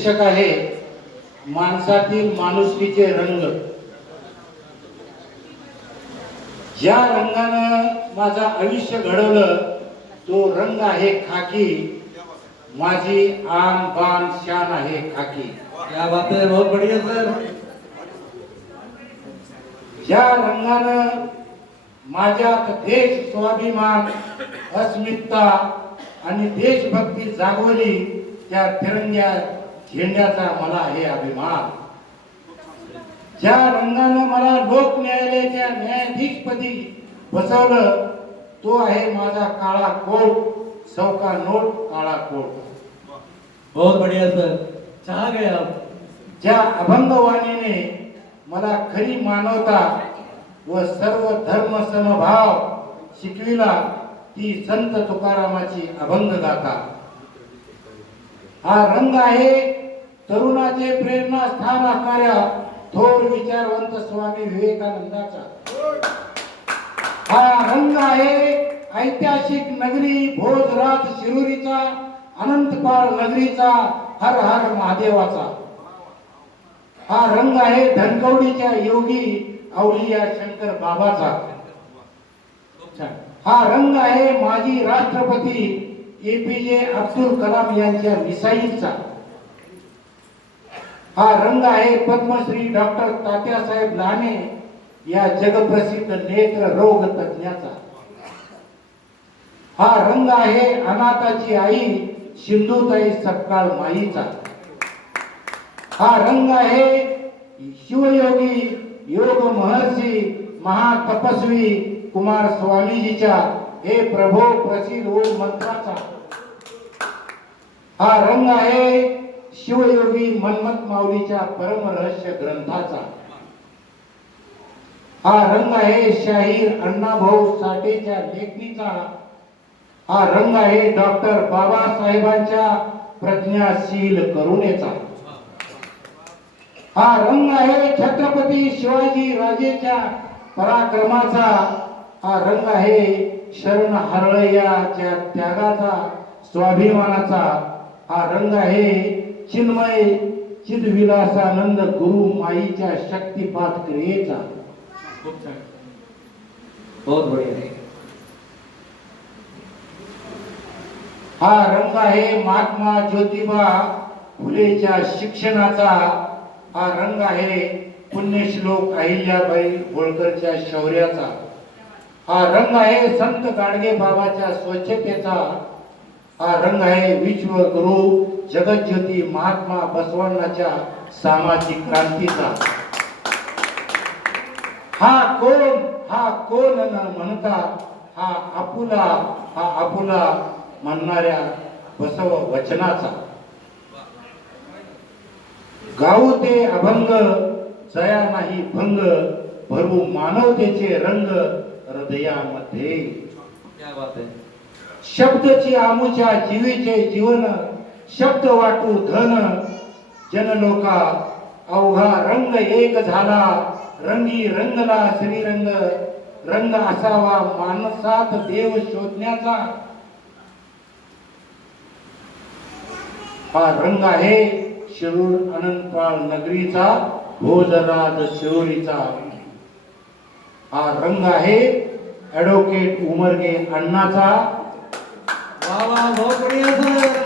शीर्षक आहे माणसातील माणुसकीचे रंग। ज्या रंगानं माझं आयुष्य घडवलं तो रंग आहे खाकी, माझी आन बान शान आहे खाकी। क्या बात है, बहुत बढ़िया सर। ज्या रंगानं माझ्यात देश स्वाभिमान अस्मिता आणि देशभक्ती जागवली त्या तिरंग्या झेंड्याचा मला आहे अभिमान। ज्या रंगानं मला लोक न्यायालयाच्या न्यायाधीशपदी बसवलं तो आहे माझा काळा कोट, सौका नोट काळा कोट। बहुत बढ़िया सर, छा गए आप। ज्या अभंगवाणीने मला खरी मानवता व सर्व धर्म समभाव शिकविला ती संत तुकारामाची अभंग गाथा। हा रंग आहे तरुणाचे प्रेरणा स्थान असणाऱ्या थोर विचारवंत स्वामी विवेकानंदाचा। हा रंग आहे ऐतिहासिक नगरी भोजराज शिरुरीचा, अनंतपाळ नगरीचा, हर हर महादेवाचा। हा रंग आहे धनकवडीच्या योगी अवलिया शंकर बाबाचा। हा रंग आहे माजी राष्ट्रपती एपीजे अब्दुल कलाम यांच्या मिसाईलचा। हा रंग आहे पद्मश्री डॉक्टर तात्यासाहेब लहाने या जगप्रसिद्ध नेत्र रोग तज्ञाचा। हा रंग आहे अनाथाची आई सिंधुताई सपकाळ माईचा। हा रंग आहे शिवयोगी योग महर्षी महातपस्वी कुमार स्वामीजीच्या हे प्रभो प्रसिद्ध ओम मंत्राचा। हा रंग आहे शिवयोगी मन्मथ माऊलीच्या परम रहस्य ग्रंथाचा। हा रंग आहे शाहीर अण्णाभाऊ साठेच्या लेखणीचा। हा रंग आहे डॉक्टर बाबासाहेबांच्या प्रज्ञाशील करुणेचा। हा रंग आहे छत्रपती शिवाजी राजेच्या पराक्रमाचा। हा रंग आहे शरण हरळयाच्या त्यागाचा स्वाभिमानाचा। हा रंग आहे चिन्मय चिदविलासानंद गुरु माईच्या शक्तिपात क्रियेचा। बहुत बढ़िया। हा रंग आहे महात्मा ज्योतिबा फुलेच्या शिक्षणाचा। हा रंग आहे पुण्यश्लोक अहिल्याबाई होळकरच्या शौर्याचा। हा रंग आहे संत गाडगे बाबाच्या स्वच्छतेचा। हा रंग आहे विश्वगुरु जगज्योती महात्मा बसवण्णाच्या सामाजिक क्रांतीचा। हा कोण न म्हणता हा आपुला म्हणणाऱ्या बसव वचनाचा। गाऊ ते अभंग जया नाही भंग, भरू मानवतेचे रंग हृदयामध्ये। क्या बात है। शब्दची आमुच्या जीवीचे जीवन, शब्द वाटू धन जनलोका। अवघा रंग एक झाला, रंगी रंगला श्रीरंग। रंग असावा मानसात देव शोधण्याचा। हा रंग आहे शिरूर अनंतपाळ नगरीचा, भोजराज शिरुरीचा। हा रंग आहे ऍडव्होकेट उमरगे अण्णाचा। वाह वाह, बहुत बढ़िया सर।